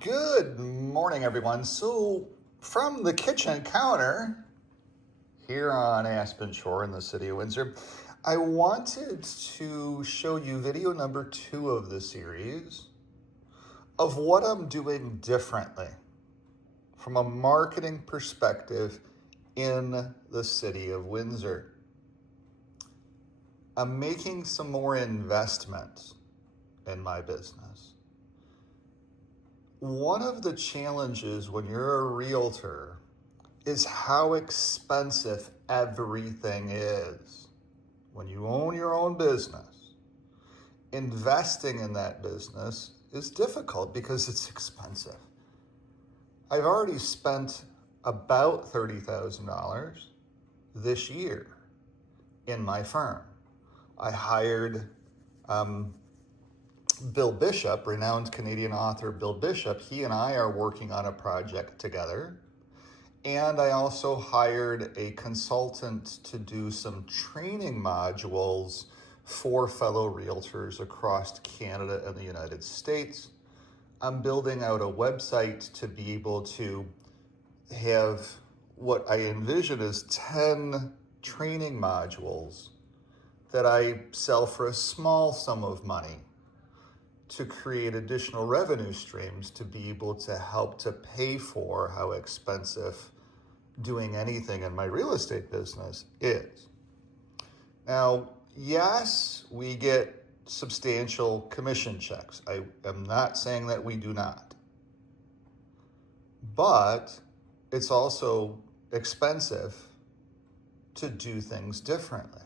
Good morning, everyone. So, from the kitchen counter here on Aspen Shore in the city of Windsor, I wanted to show you video number 2 of the series of what I'm doing differently from a marketing perspective in the city of Windsor. I'm making some more investments in my business. One of the challenges when you're a realtor is how expensive everything is. When you own your own business, investing in that business is difficult because it's expensive. I've already spent about $30,000 this year in my firm. I hired Bill Bishop, renowned Canadian author Bill Bishop. He and I are working on a project together. And I also hired a consultant to do some training modules for fellow realtors across Canada and the United States. I'm building out a website to be able to have what I envision as 10 training modules that I sell for a small sum of money to create additional revenue streams to be able to help to pay for how expensive doing anything in my real estate business is. Now, yes, we get substantial commission checks. I am not saying that we do not. But it's also expensive to do things differently.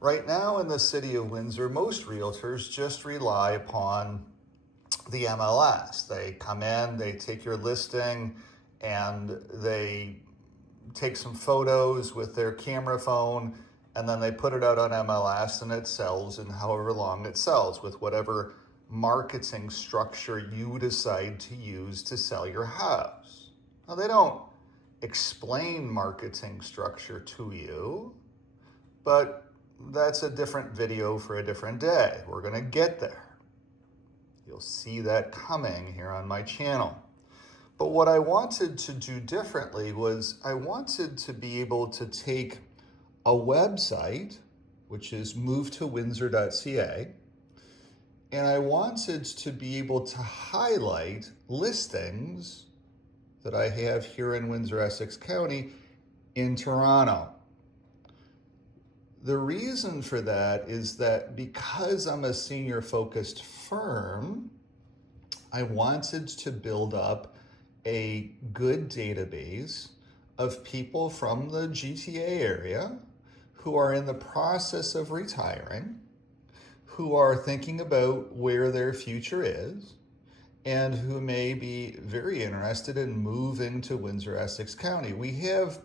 Right now in the city of Windsor, most realtors just rely upon the MLS. They come in, they take your listing, and they take some photos with their camera phone, and then they put it out on MLS, and it sells in however long it sells with whatever marketing structure you decide to use to sell your house. Now, they don't explain marketing structure to you, but that's a different video for a different day. We're going to get there. You'll see that coming here on my channel. But what I wanted to do differently was I wanted to be able to take a website, which is movetowindsor.ca, and I wanted to be able to highlight listings that I have here in Windsor, Essex County in Toronto. The reason for that is that because I'm a senior focused firm, I wanted to build up a good database of people from the GTA area who are in the process of retiring, who are thinking about where their future is, and who may be very interested in moving to Windsor, Essex County. We have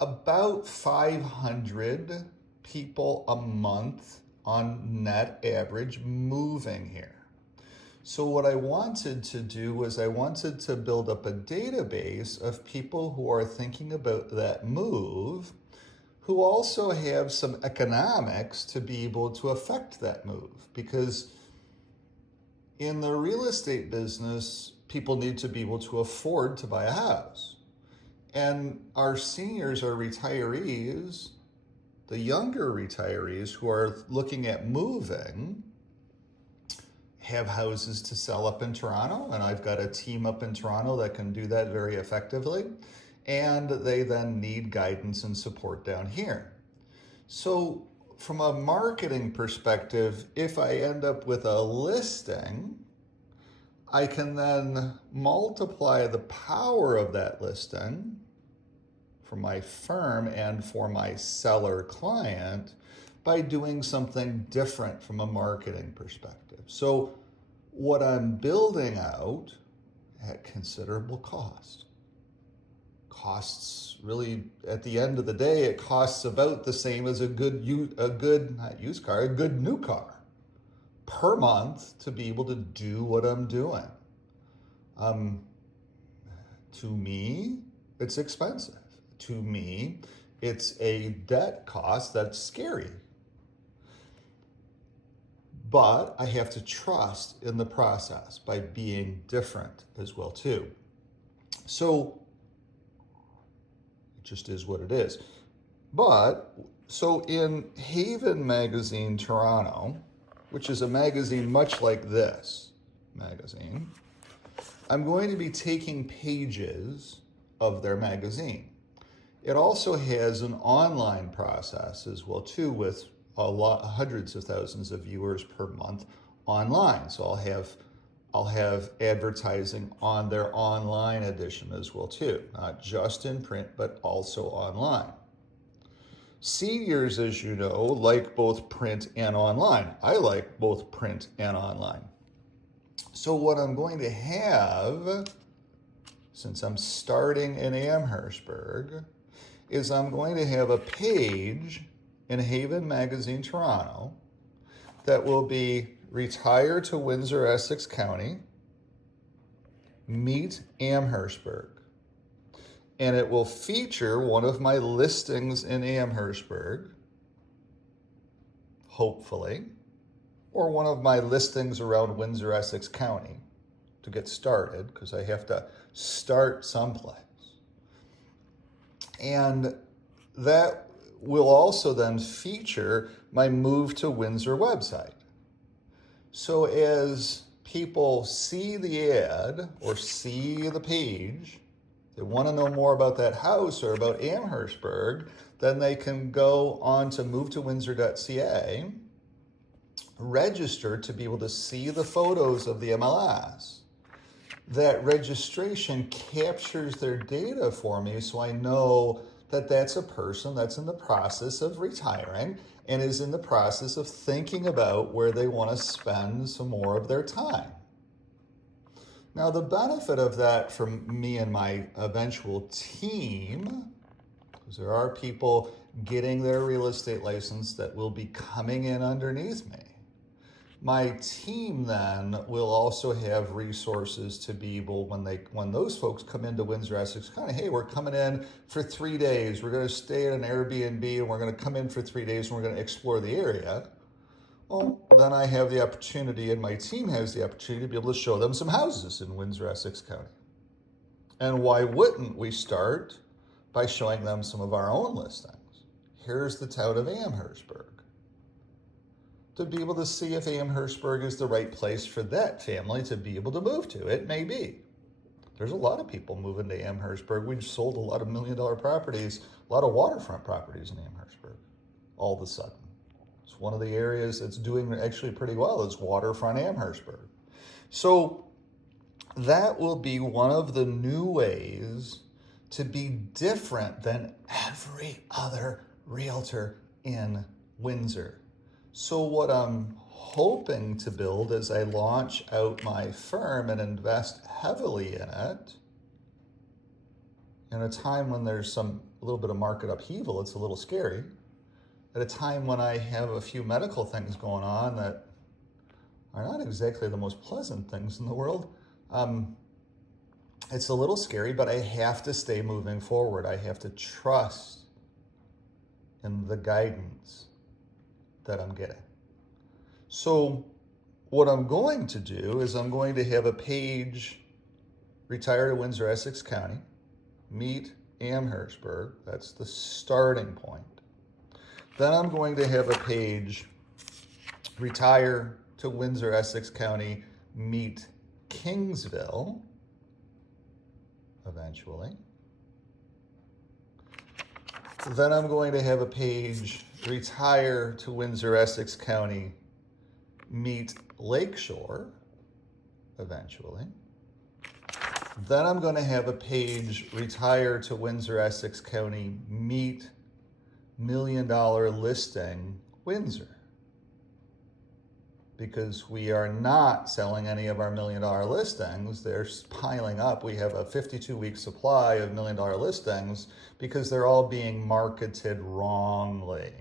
about 500 people a month on net average moving here. So what I wanted to do was I wanted to build up a database of people who are thinking about that move, who also have some economics to be able to affect that move. Because in the real estate business, people need to be able to afford to buy a house. And our seniors, our retirees, the younger retirees who are looking at moving, have houses to sell up in Toronto, and I've got a team up in Toronto that can do that very effectively, and they then need guidance and support down here. So from a marketing perspective, if I end up with a listing, I can then multiply the power of that listing for my firm and for my seller client by doing something different from a marketing perspective. So what I'm building out at considerable cost. Costs really, at the end of the day, it costs about the same as a good new car per month to be able to do what I'm doing. To me, it's expensive. To me, it's a debt cost that's scary. but I have to trust in the process by being different as well too. So it just is what it is. But so in Haven Magazine Toronto, which is a magazine much like this magazine, I'm going to be taking pages of their magazine. It also has an online process as well too, with hundreds of thousands of viewers per month online. So I'll have advertising on their online edition as well too, not just in print but also online. Seniors, as you know, like both print and online. I like both print and online. So what I'm going to have, since I'm starting in Amherstburg, is I'm going to have a page in Haven Magazine Toronto that will be retire to Windsor, Essex County, meet Amherstburg. And it will feature one of my listings in Amherstburg, hopefully, or one of my listings around Windsor, Essex County to get started, because I have to start someplace. And that will also then feature my Move to Windsor website. So as people see the ad or see the page, they want to know more about that house or about Amherstburg, then they can go on to movetowindsor.ca, register to be able to see the photos of the MLS. That registration captures their data for me, so I know that that's a person that's in the process of retiring and is in the process of thinking about where they want to spend some more of their time. Now, the benefit of that for me and my eventual team, because there are people getting their real estate license that will be coming in underneath me, my team then will also have resources to be able, when those folks come into Windsor, Essex County, hey, we're coming in for 3 days. We're going to stay at an Airbnb and we're going to come in for 3 days and we're going to explore the area. Well, then I have the opportunity, and my team has the opportunity to be able to show them some houses in Windsor, Essex County. And why wouldn't we start by showing them some of our own listings? Here's the town of Amherstburg, to be able to see if Amherstburg is the right place for that family to be able to move to. It may be. There's a lot of people moving to Amherstburg. We've sold a lot of $1 million properties, a lot of waterfront properties in Amherstburg, all of a sudden. It's one of the areas that's doing actually pretty well. It's waterfront Amherstburg. So that will be one of the new ways to be different than every other realtor in Windsor. So what I'm hoping to build as I launch out my firm and invest heavily in it, in a time when there's a little bit of market upheaval, it's a little scary, at a time when I have a few medical things going on that are not exactly the most pleasant things in the world, it's a little scary, but I have to stay moving forward. I have to trust in the guidance that I'm getting. So what I'm going to do is I'm going to have a page, retire to Windsor, Essex County, meet Amherstburg. That's the starting point. Then I'm going to have a page, retire to Windsor, Essex County, meet Kingsville, eventually. Then I'm going to have a page, retire to Windsor, Essex County, meet Lakeshore, eventually. Then I'm going to have a page, retire to Windsor, Essex County, meet $1 million listing Windsor. Because we are not selling any of our $1 million listings. They're piling up. We have a 52-week supply of $1 million listings because they're all being marketed wrongly.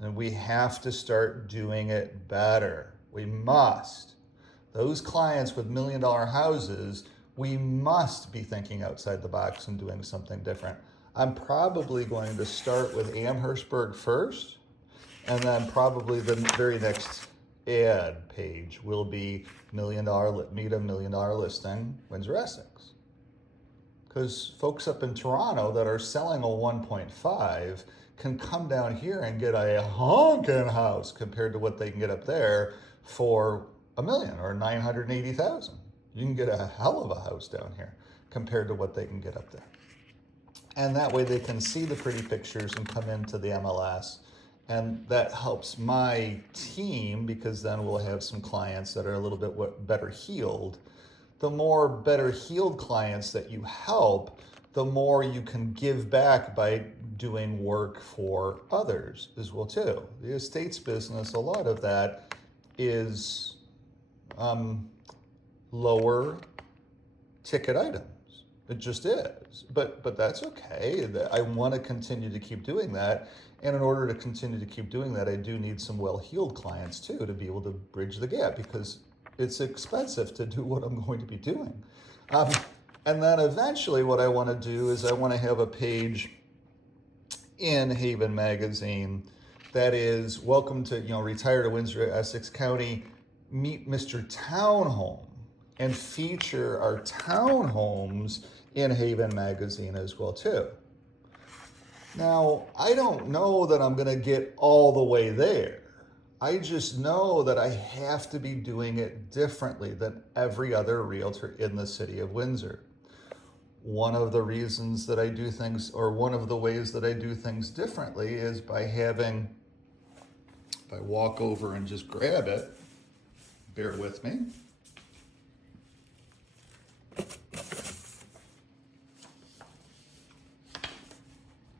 And we have to start doing it better. We must. Those clients with $1 million houses, we must be thinking outside the box and doing something different. I'm probably going to start with Amherstburg first, And then probably the very next ad page will be meet $1 million listing, Windsor, Essex. Because folks up in Toronto that are selling a 1.5 can come down here and get a honking house compared to what they can get up there for $1 million or 980,000. You can get a hell of a house down here compared to what they can get up there. And that way they can see the pretty pictures and come into the MLS. And that helps my team because then we'll have some clients that are a little bit better heeled. The more better heeled clients that you help, the more you can give back by doing work for others as well too. The estates business, a lot of that is lower ticket items. It just is, but that's okay. I want to continue to keep doing that. And in order to continue to keep doing that, I do need some well-heeled clients too to be able to bridge the gap because it's expensive to do what I'm going to be doing. And then eventually what I want to do is I want to have a page in Haven Magazine that is welcome to, retire to Windsor, Essex County, meet Mr. Townhome, and feature our townhomes in Haven Magazine as well too. Now, I don't know that I'm going to get all the way there. I just know that I have to be doing it differently than every other realtor in the city of Windsor. One of the reasons that I do things, or one of the ways that I do things differently is by having, if I walk over and just grab it, bear with me.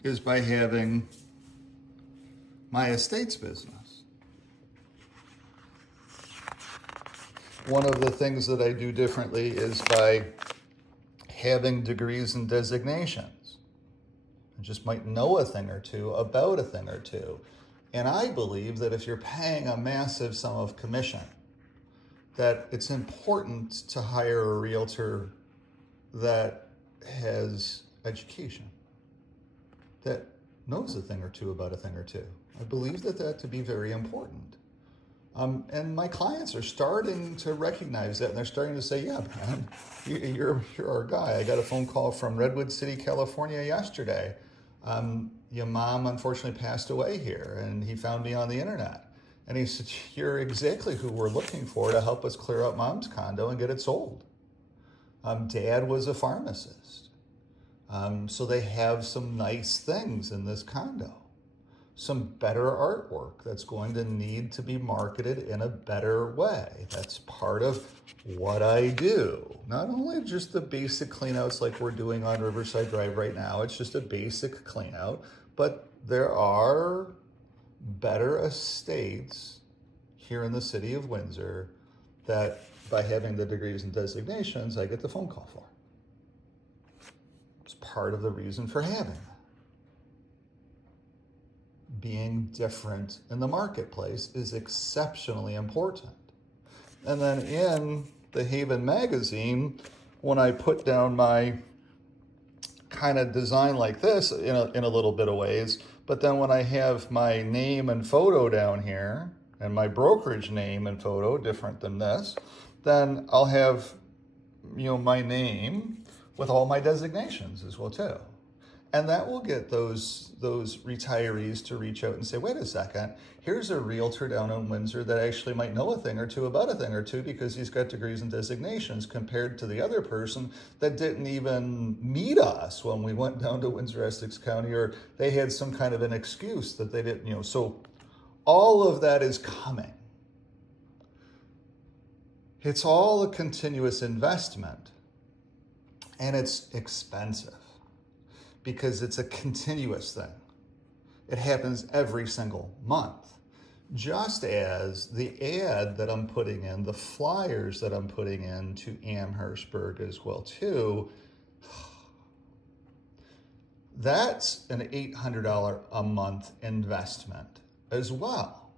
Is by having my estates business. One of the things that I do differently is by having degrees and designations. I just might know a thing or two about a thing or two. And I believe that if you're paying a massive sum of commission, that it's important to hire a realtor that has education, that knows a thing or two about a thing or two. I believe that to be very important. And my clients are starting to recognize that, and they're starting to say, yeah, man, you're our guy. I got a phone call from Redwood City, California yesterday. Your mom unfortunately passed away here, and he found me on the internet. And he said, you're exactly who we're looking for to help us clear out mom's condo and get it sold. Dad was a pharmacist. So they have some nice things in this condo. Some better artwork that's going to need to be marketed in a better way. That's part of what I do. Not only just the basic cleanouts like we're doing on Riverside Drive right now, it's just a basic cleanout, but there are better estates here in the city of Windsor that by having the degrees and designations, I get the phone call for. It's part of the reason for having them. Being different in the marketplace is exceptionally important. And then in the Haven Magazine, when I put down my kind of design like this in a little bit of ways, but then when I have my name and photo down here, and my brokerage name and photo different than this, then I'll have, my name with all my designations as well too. And that will get those retirees to reach out and say, wait a second, here's a realtor down in Windsor that actually might know a thing or two about a thing or two because he's got degrees and designations compared to the other person that didn't even meet us when we went down to Windsor, Essex County, or they had some kind of an excuse that they didn't, so all of that is coming. It's all a continuous investment, and it's expensive. Because it's a continuous thing. It happens every single month. Just as the ad that I'm putting in, the flyers that I'm putting in to Amherstburg as well too, that's an $800 a month investment as well.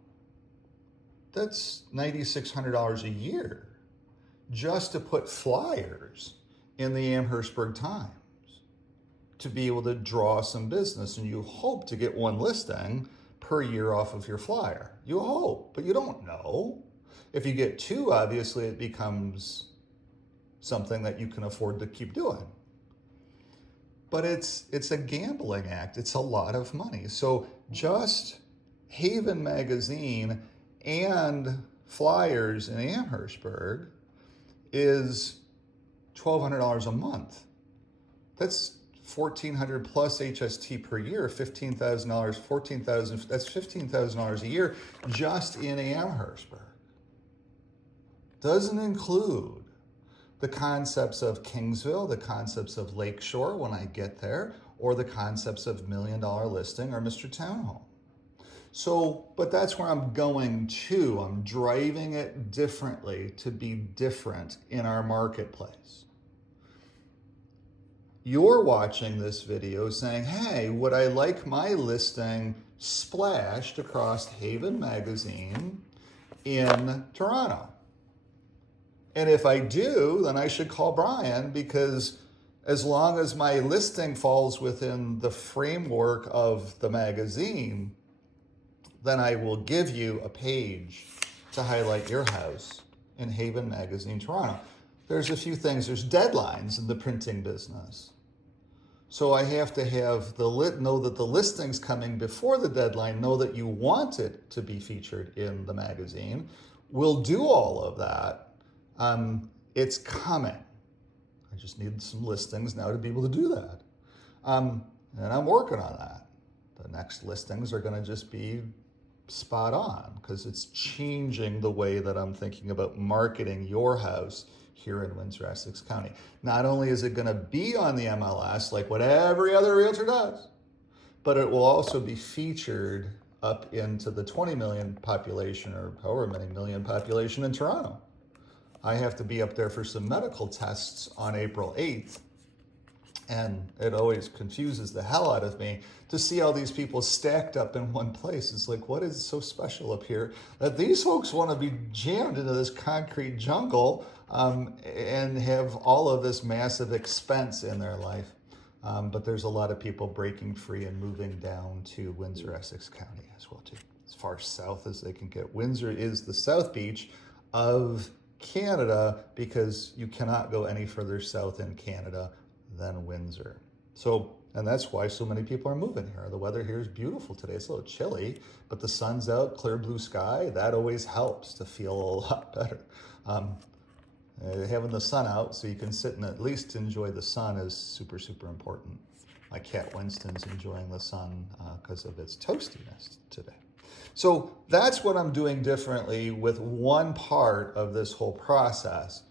That's $9,600 a year just to put flyers in the Amherstburg Times, to be able to draw some business, and you hope to get one listing per per year off of your flyer. You hope, but you don't know. If you get 2, obviously it becomes something that you can afford to keep doing. But it's a gambling act. It's a lot of money. So just Haven Magazine and flyers in Amherstburg is $1,200 a month. That's $1,400 plus HST per year, $15,000, $14,000. That's $15,000 a year just in Amherstburg. Doesn't include the concepts of Kingsville, the concepts of Lakeshore when I get there, or the concepts of $1 Million Listing or Mr. Townhome. So, but that's where I'm going to. I'm driving it differently to be different in our marketplace. You're watching this video saying, hey, would I like my listing splashed across Haven Magazine in Toronto? And if I do, then I should call Brian, because as long as my listing falls within the framework of the magazine, then I will give you a page to highlight your house in Haven Magazine, Toronto. There's a few things. There's deadlines in the printing business. So I have to have know that the listing's coming before the deadline, know that you want it to be featured in the magazine. We'll do all of that. It's coming. I just need some listings now to be able to do that. And I'm working on that. The next listings are going to just be spot on, because it's changing the way that I'm thinking about marketing your house here in Windsor, Essex County. Not only is it going to be on the MLS like what every other realtor does, but it will also be featured up into the 20 million population, or however many million population in Toronto. I have to be up there for some medical tests on April 8th. And it always confuses the hell out of me to see all these people stacked up in one place. It's like, what is so special up here that these folks want to be jammed into this concrete jungle and have all of this massive expense in their life? But there's a lot of people breaking free and moving down to Windsor, Essex County as well, too. As far south as they can get. Windsor is the South Beach of Canada, because you cannot go any further south in Canada than Windsor. So, and that's why so many people are moving here. The weather here is beautiful today. It's a little chilly, but the sun's out, clear blue sky. That always helps to feel a lot better. Having the sun out so you can sit and at least enjoy the sun is super, super important. My cat Winston's enjoying the sun because of its toastiness today. So that's what I'm doing differently with one part of this whole process.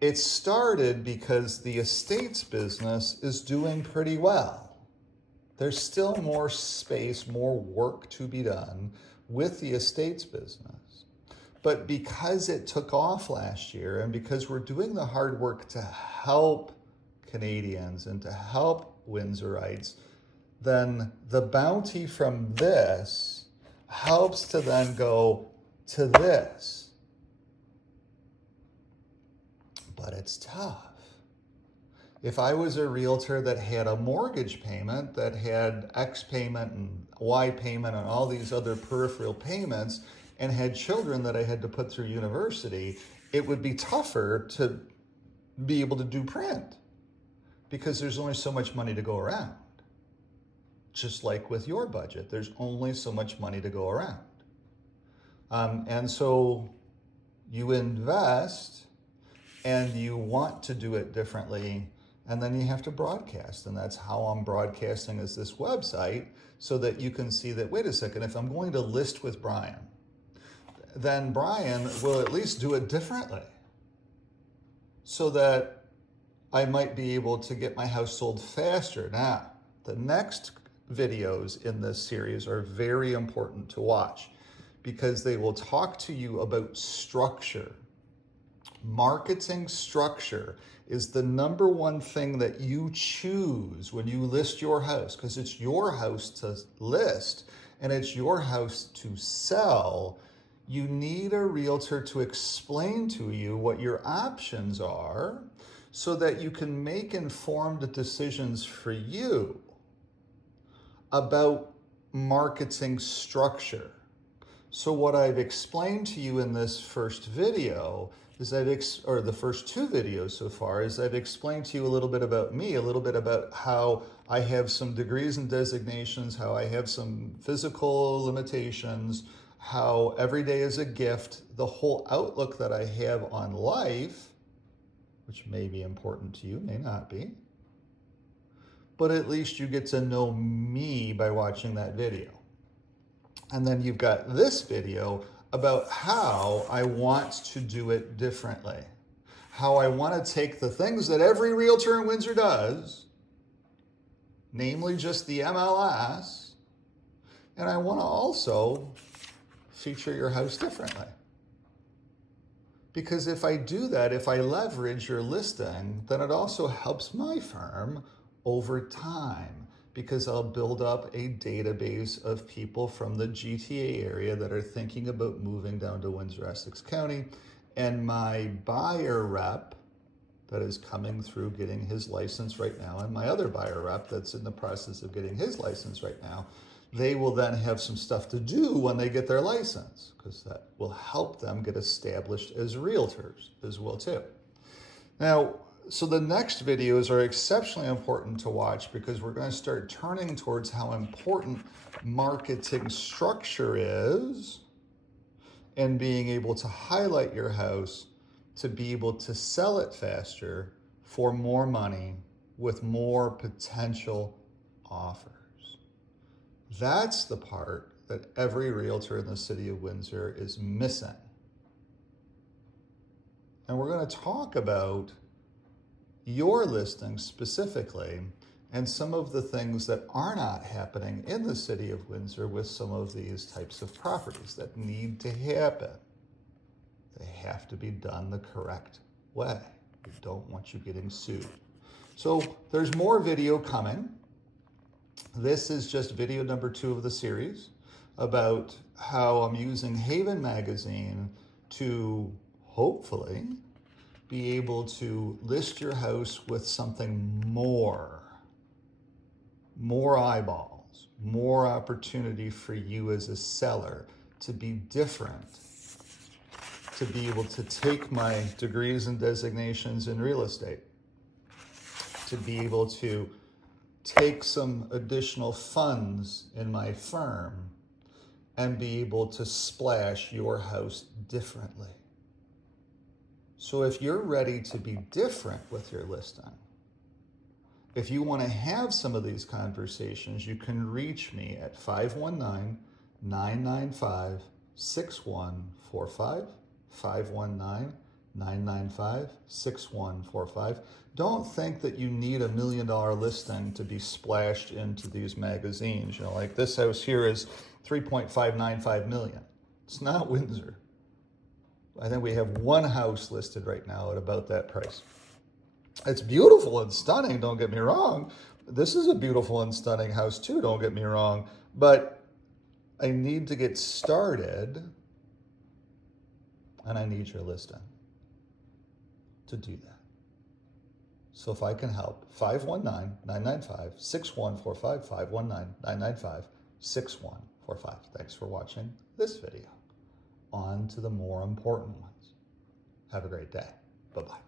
It started because the estates business is doing pretty well. There's still more space, more work to be done with the estates business. But because it took off last year, and because we're doing the hard work to help Canadians and to help Windsorites, then the bounty from this helps to then go to this. But it's tough. If I was a realtor that had a mortgage payment, that had X payment and Y payment and all these other peripheral payments, and had children that I had to put through university, it would be tougher to be able to do print, because there's only so much money to go around. Just like with your budget, there's only so much money to go around. And so you invest and you want to do it differently, and then you have to broadcast. And that's how I'm broadcasting, is this website, so that you can see that, wait a second, if I'm going to list with Brian, then Brian will at least do it differently, so that I might be able to get my house sold faster. Now, the next videos in this series are very important to watch, because they will talk to you about structure. Marketing structure is the number one thing that you choose when you list your house, because it's your house to list and it's your house to sell. You need a realtor to explain to you what your options are, so that you can make informed decisions for you about marketing structure. So what I've explained to you in this first video is or the first two videos so far, is I've explained to you a little bit about me, a little bit about how I have some degrees and designations, how I have some physical limitations, how every day is a gift, the whole outlook that I have on life, which may be important to you, may not be, but at least you get to know me by watching that video. And then you've got this video about how I want to do it differently. How I want to take the things that every realtor in Windsor does, namely just the MLS, and I want to also feature your house differently. Because if I do that, if I leverage your listing, then it also helps my firm over time, because I'll build up a database of people from the GTA area that are thinking about moving down to Windsor, Essex County. And my buyer rep that is coming through getting his license right now, and my other buyer rep that's in the process of getting his license right now, they will then have some stuff to do when they get their license, because that will help them get established as realtors as well too. Now, so the next videos are exceptionally important to watch, because we're going to start turning towards how important marketing structure is and being able to highlight your house to be able to sell it faster for more money with more potential offers. That's the part that every realtor in the city of Windsor is missing. And we're going to talk about your listing specifically and some of the things that are not happening in the city of Windsor with some of these types of properties that need to happen. They have to be done the correct way. We don't want you getting sued. So there's more video coming. This is just video number 2 of the series about how I'm using Haven Magazine to hopefully be able to list your house with something more eyeballs, more opportunity for you as a seller to be different, to be able to take my degrees and designations in real estate, to be able to take some additional funds in my firm and be able to splash your house differently. So if you're ready to be different with your listing, if you want to have some of these conversations, you can reach me at 519-995-6145, 519-995-6145. Don't think that you need $1 million listing to be splashed into these magazines. You know, like this house here is $3.595 million. It's not Windsor. I think we have one house listed right now at about that price. It's beautiful and stunning, don't get me wrong. This is a beautiful and stunning house too, don't get me wrong. But I need to get started, and I need your listing to do that. So if I can help, 519-995-6145, 519-995-6145. Thanks for watching this video. On to the more important ones. Have a great day. Bye-bye.